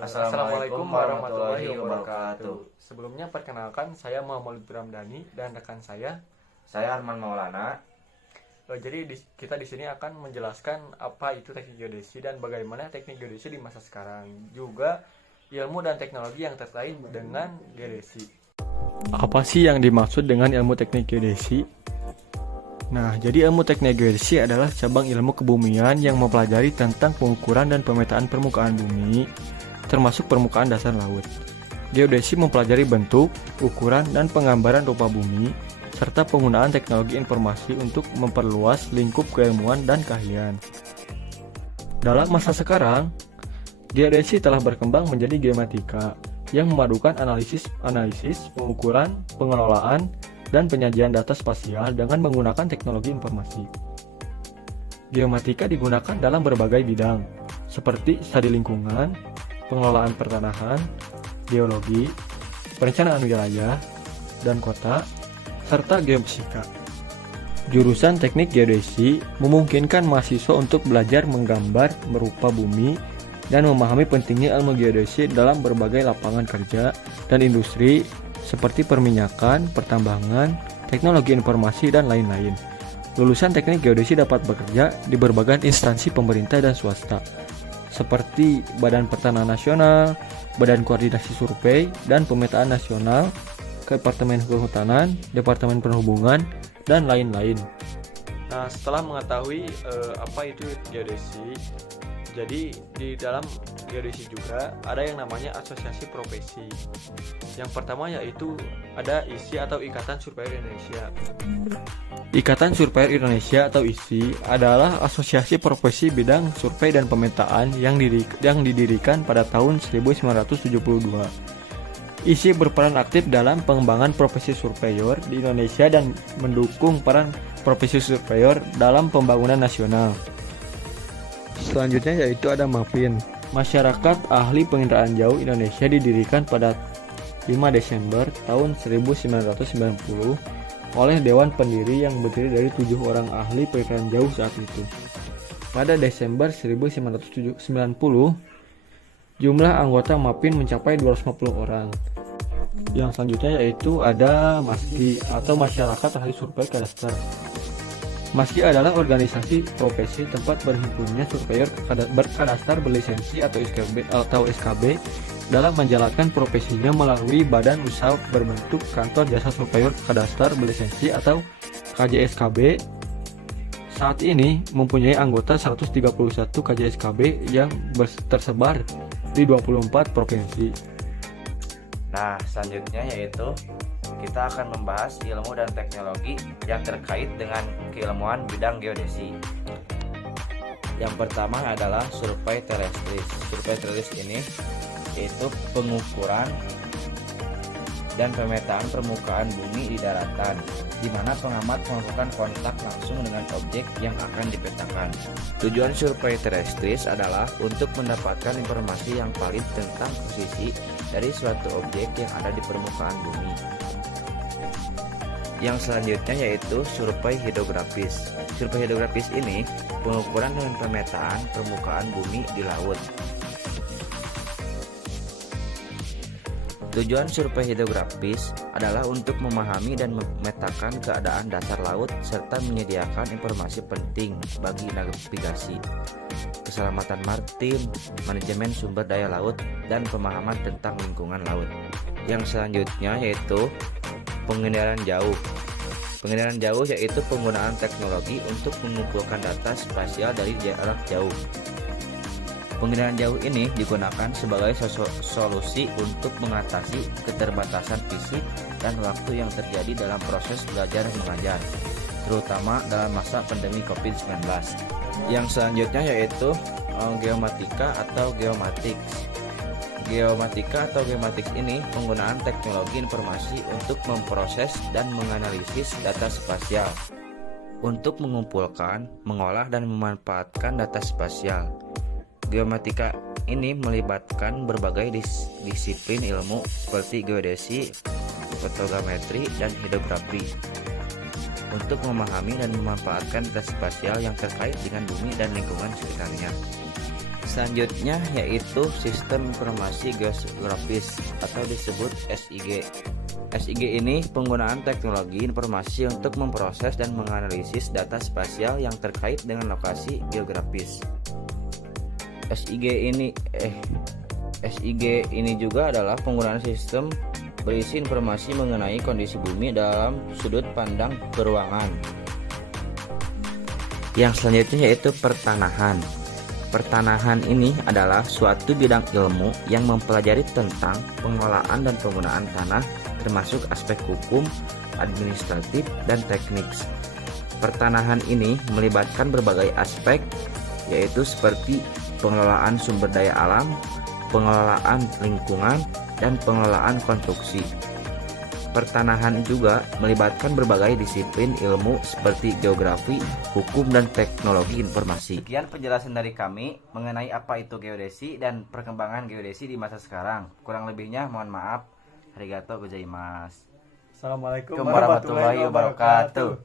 Assalamualaikum warahmatullahi wabarakatuh. Sebelumnya perkenalkan, saya Muhammad Ramdhani dan rekan saya. Saya Arman Maulana. Jadi kita di sini akan menjelaskan apa itu teknik geodesi dan bagaimana teknik geodesi di masa sekarang, juga ilmu dan teknologi yang terkait dengan geodesi. Apa sih yang dimaksud dengan ilmu teknik geodesi? Nah, jadi ilmu teknik geodesi adalah cabang ilmu kebumian yang mempelajari tentang pengukuran dan pemetaan permukaan bumi, termasuk permukaan dasar laut. Geodesi mempelajari bentuk, ukuran, dan penggambaran rupa bumi, serta penggunaan teknologi informasi untuk memperluas lingkup keilmuan dan keahlian. Dalam masa sekarang, geodesi telah berkembang menjadi geomatika yang memadukan analisis, pengukuran, pengelolaan, dan penyajian data spasial dengan menggunakan teknologi informasi. Geomatika digunakan dalam berbagai bidang, seperti studi lingkungan, pengelolaan pertanahan, geologi, perencanaan wilayah dan kota, serta geofisika. Jurusan teknik geodesi memungkinkan mahasiswa untuk belajar menggambar merupa bumi dan memahami pentingnya ilmu geodesi dalam berbagai lapangan kerja dan industri seperti perminyakan, pertambangan, teknologi informasi, dan lain-lain. Lulusan teknik geodesi dapat bekerja di berbagai instansi pemerintah dan swasta, seperti Badan Pertanahan Nasional, Badan Koordinasi Survei dan Pemetaan Nasional, Departemen Kehutanan, Departemen Perhubungan, dan lain-lain. Nah, setelah mengetahui apa itu geodesi, jadi di dalam geodesi juga ada yang namanya asosiasi profesi. Yang pertama yaitu ada ISI atau Ikatan Surveyor Indonesia. Ikatan Surveyor Indonesia atau ISI adalah asosiasi profesi bidang survei dan pemetaan yang didirikan pada tahun 1972. ISI berperan aktif dalam pengembangan profesi surveyor di Indonesia dan mendukung peran profesi surveyor dalam pembangunan nasional. Selanjutnya yaitu ada MAPIN. Masyarakat Ahli Penginderaan Jauh Indonesia didirikan pada 5 Desember tahun 1990 oleh Dewan Pendiri yang terdiri dari 7 orang ahli penginderaan jauh saat itu. Pada Desember 1990, jumlah anggota MAPIN mencapai 250 orang. Yang selanjutnya yaitu ada MASKI atau Masyarakat Ahli Survei Kadaster. MASKI adalah organisasi profesi tempat berhimpunnya surveyor berkadastar berlisensi atau SKB dalam menjalankan profesinya melalui badan usaha berbentuk kantor jasa surveyor kadastar berlisensi atau KJSKB. Saat ini mempunyai anggota 131 KJSKB yang tersebar di 24 provinsi. Nah, selanjutnya yaitu kita akan membahas ilmu dan teknologi yang terkait dengan keilmuan bidang geodesi. Yang pertama adalah survei terrestris. Survei terrestris ini yaitu pengukuran dan pemetaan permukaan bumi di daratan, di mana pengamat melakukan kontak langsung dengan objek yang akan dipetakan. Tujuan survei terrestris adalah untuk mendapatkan informasi yang valid tentang posisi dari suatu objek yang ada di permukaan bumi. Yang selanjutnya yaitu survei hidrografis. Survei hidrografis ini pengukuran dan pemetaan permukaan bumi di laut. Tujuan survei hidrografis adalah untuk memahami dan memetakan keadaan dasar laut serta menyediakan informasi penting bagi navigasi, keselamatan maritim, manajemen sumber daya laut, dan pemahaman tentang lingkungan laut. Yang selanjutnya yaitu penginderaan jauh. Penginderaan jauh yaitu penggunaan teknologi untuk mengumpulkan data spasial dari jarak jauh. Penginderaan jauh ini digunakan sebagai solusi untuk mengatasi keterbatasan fisik dan waktu yang terjadi dalam proses belajar mengajar, terutama dalam masa pandemi COVID-19. Yang selanjutnya yaitu geomatika atau geomatics. Geomatika atau geomatics ini penggunaan teknologi informasi untuk memproses dan menganalisis data spasial untuk mengumpulkan, mengolah, dan memanfaatkan data spasial. Geomatika ini melibatkan berbagai disiplin ilmu seperti geodesi, fotogrametri, dan hidrografi untuk memahami dan memanfaatkan data spasial yang terkait dengan bumi dan lingkungan sekitarnya. Selanjutnya yaitu Sistem Informasi Geografis atau disebut SIG. SIG ini penggunaan teknologi informasi untuk memproses dan menganalisis data spasial yang terkait dengan lokasi geografis. SIG ini juga adalah penggunaan sistem berisi informasi mengenai kondisi bumi dalam sudut pandang peruangan. Yang selanjutnya yaitu pertanahan. Pertanahan ini adalah suatu bidang ilmu yang mempelajari tentang pengelolaan dan penggunaan tanah, termasuk aspek hukum, administratif, dan teknik. Pertanahan ini melibatkan berbagai aspek, yaitu seperti pengelolaan sumber daya alam, pengelolaan lingkungan, dan pengelolaan konstruksi. Pertanahan juga melibatkan berbagai disiplin ilmu seperti geografi, hukum, dan teknologi informasi. Sekian penjelasan dari kami mengenai apa itu geodesi dan perkembangan geodesi di masa sekarang. Kurang lebihnya mohon maaf. Arigatou gozaimasu. Assalamualaikum Warahmatullahi wabarakatuh.